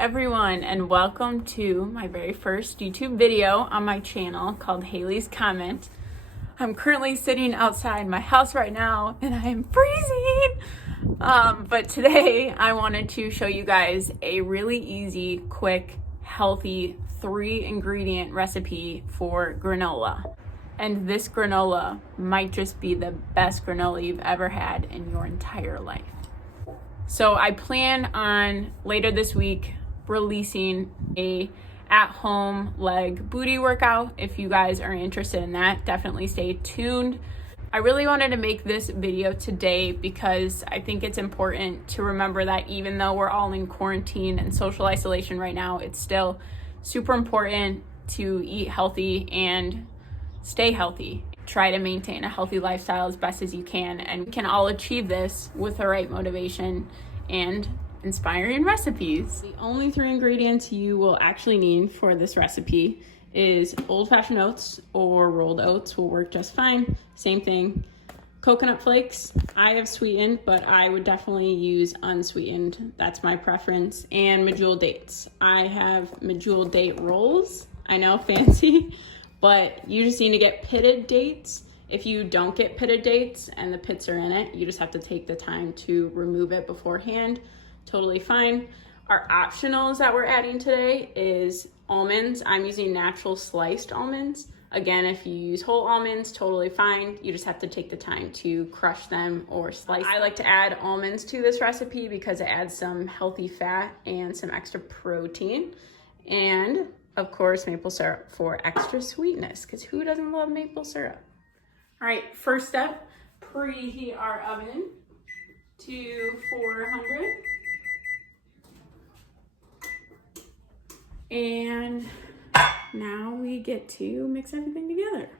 everyone, and welcome to my very first YouTube video on my channel called Haley's Comment. I'm currently sitting outside my house right now and I am freezing. But today I wanted to show you guys a really easy, quick, healthy 3-ingredient recipe for granola. And this granola might just be the best granola you've ever had in your entire life. So I plan on later this week releasing a at-home leg booty workout. If you guys are interested in that, definitely stay tuned. I really wanted to make this video today because I think it's important to remember that even though we're all in quarantine and social isolation right now, it's still super important to eat healthy and stay healthy. Try to maintain a healthy lifestyle as best as you can, and we can all achieve this with the right motivation and inspiring recipes. The only 3 ingredients you will actually need for this recipe is old-fashioned oats or rolled oats will work just fine. Same thing. Coconut flakes, I have sweetened, but I would definitely use unsweetened. That's my preference. And medjool dates. I have medjool date rolls. I know, fancy. But you just need to get pitted dates. If you don't get pitted dates and the pits are in it, you just have to take the time to remove it beforehand. Totally fine. Our optionals that we're adding today is almonds. I'm using natural sliced almonds. Again, if you use whole almonds, totally fine. You just have to take the time to crush them or slice them. I like to add almonds to this recipe because it adds some healthy fat and some extra protein. And of course, maple syrup for extra sweetness, because who doesn't love maple syrup? All right, first step, preheat our oven to 400. And now we get to mix everything together.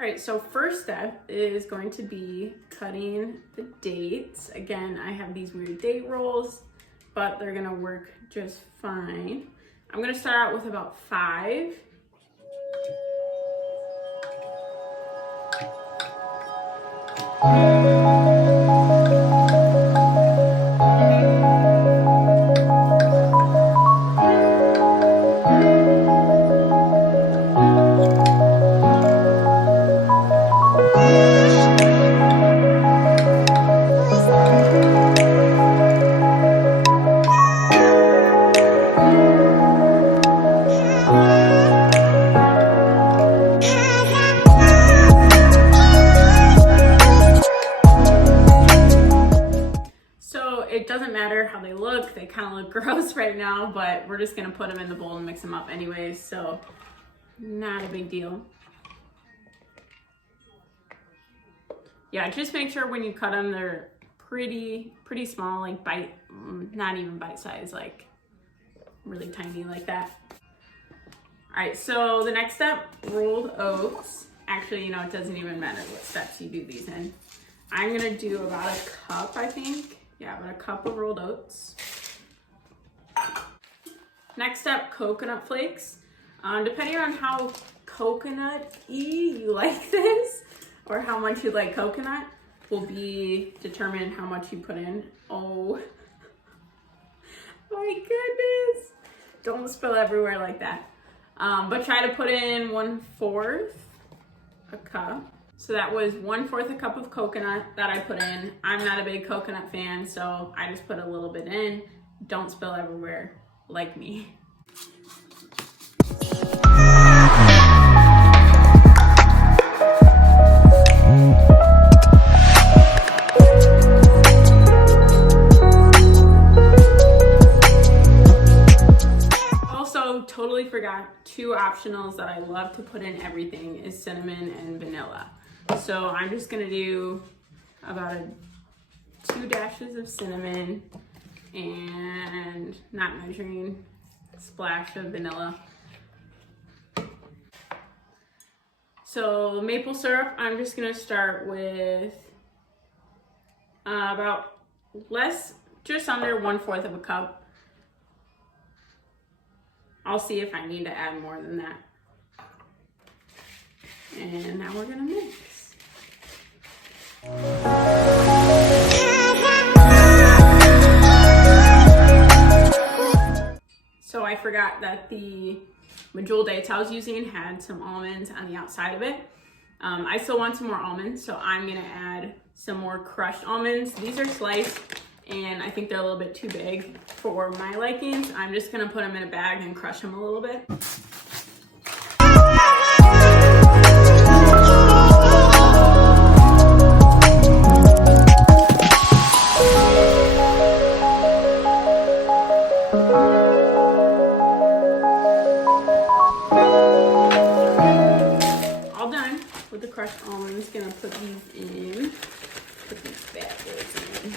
All right, so first step is going to be cutting the dates. Again, I have these weird date rolls, but they're gonna work just fine. I'm gonna start out with about 5. It doesn't matter how they look. They kind of look gross right now, but we're just gonna put them in the bowl and mix them up anyways, so not a big deal. Yeah, just make sure when you cut them, they're pretty small, like not even bite size, like really tiny like that. All right, so the next step, rolled oats. Actually, it doesn't even matter what steps you do these in. I'm gonna do about a cup, I think. Yeah, about a cup of rolled oats. Next up, coconut flakes. Depending on how coconut-y you like this, or how much you like coconut, will be determined how much you put in. Oh my goodness. Don't spill everywhere like that. But try to put in 1/4 a cup. So that was 1/4 a cup of coconut that I put in. I'm not a big coconut fan, so I just put a little bit in. Don't spill everywhere like me. Also, totally forgot 2 optionals that I love to put in everything is cinnamon and vanilla. So I'm just gonna do about 2 dashes of cinnamon and, not measuring, a splash of vanilla. So maple syrup, I'm just gonna start with just under 1/4 of a cup. I'll see if I need to add more than that. And now we're gonna mix. So forgot that the medjool dates I was using had some almonds on the outside of it. I still want some more almonds, so I'm gonna add some more crushed almonds. These are sliced, and I think they're a little bit too big for my likings. I'm just gonna put them in a bag and crush them a little bit. All done with the crushed almonds. Gonna put these in. Put these bad boys in.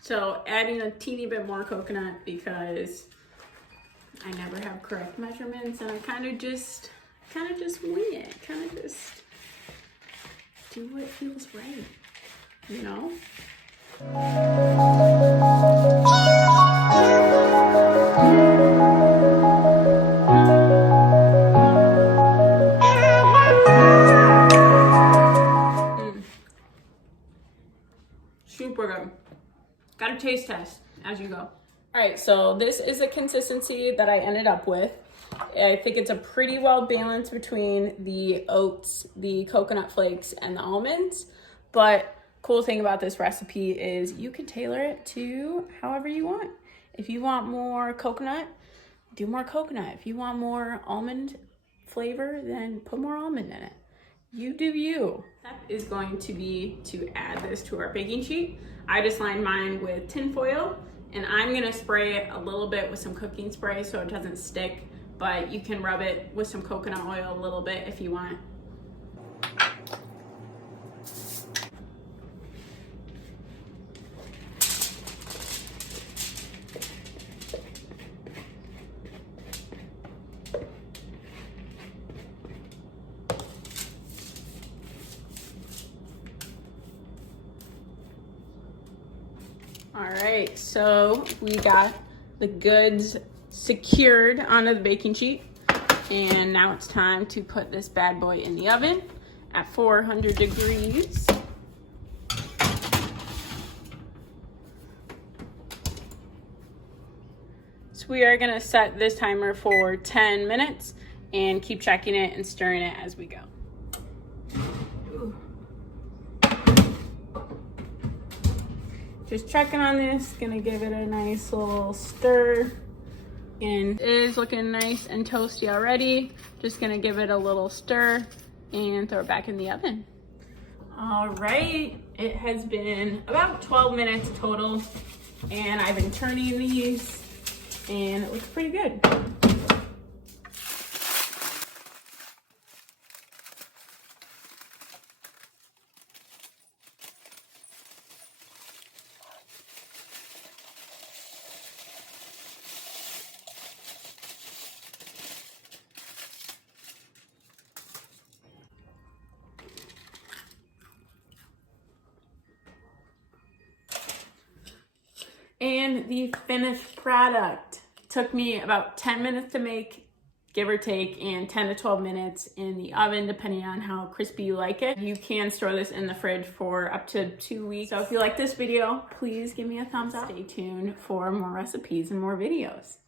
So adding a teeny bit more coconut because I never have correct measurements, and I kind of just wing it. Kind of just do what feels right, you know? Super good. Got a taste test as you go. All right, so this is the consistency that I ended up with. I think it's a pretty well balance between the oats, the coconut flakes, and the almonds. But cool thing about this recipe is you can tailor it to however you want. If you want more coconut, do more coconut. If you want more almond flavor, then put more almond in it. You do you. Step is going to be to add this to our baking sheet. I just lined mine with tin foil, and I'm gonna spray it a little bit with some cooking spray so it doesn't stick, but you can rub it with some coconut oil a little bit if you want. All right, so we got the goods secured onto the baking sheet, and now it's time to put this bad boy in the oven at 400 degrees. So we are gonna set this timer for 10 minutes and keep checking it and stirring it as we go. Just checking on this, gonna give it a nice little stir. And it is looking nice and toasty already. Just gonna give it a little stir and throw it back in the oven. All right, it has been about 12 minutes total, and I've been turning these, and it looks pretty good. And the finished product took me about 10 minutes to make, give or take, and 10 to 12 minutes in the oven, depending on how crispy you like it. You can store this in the fridge for up to 2 weeks. So if you like this video, please give me a thumbs up. Stay tuned for more recipes and more videos.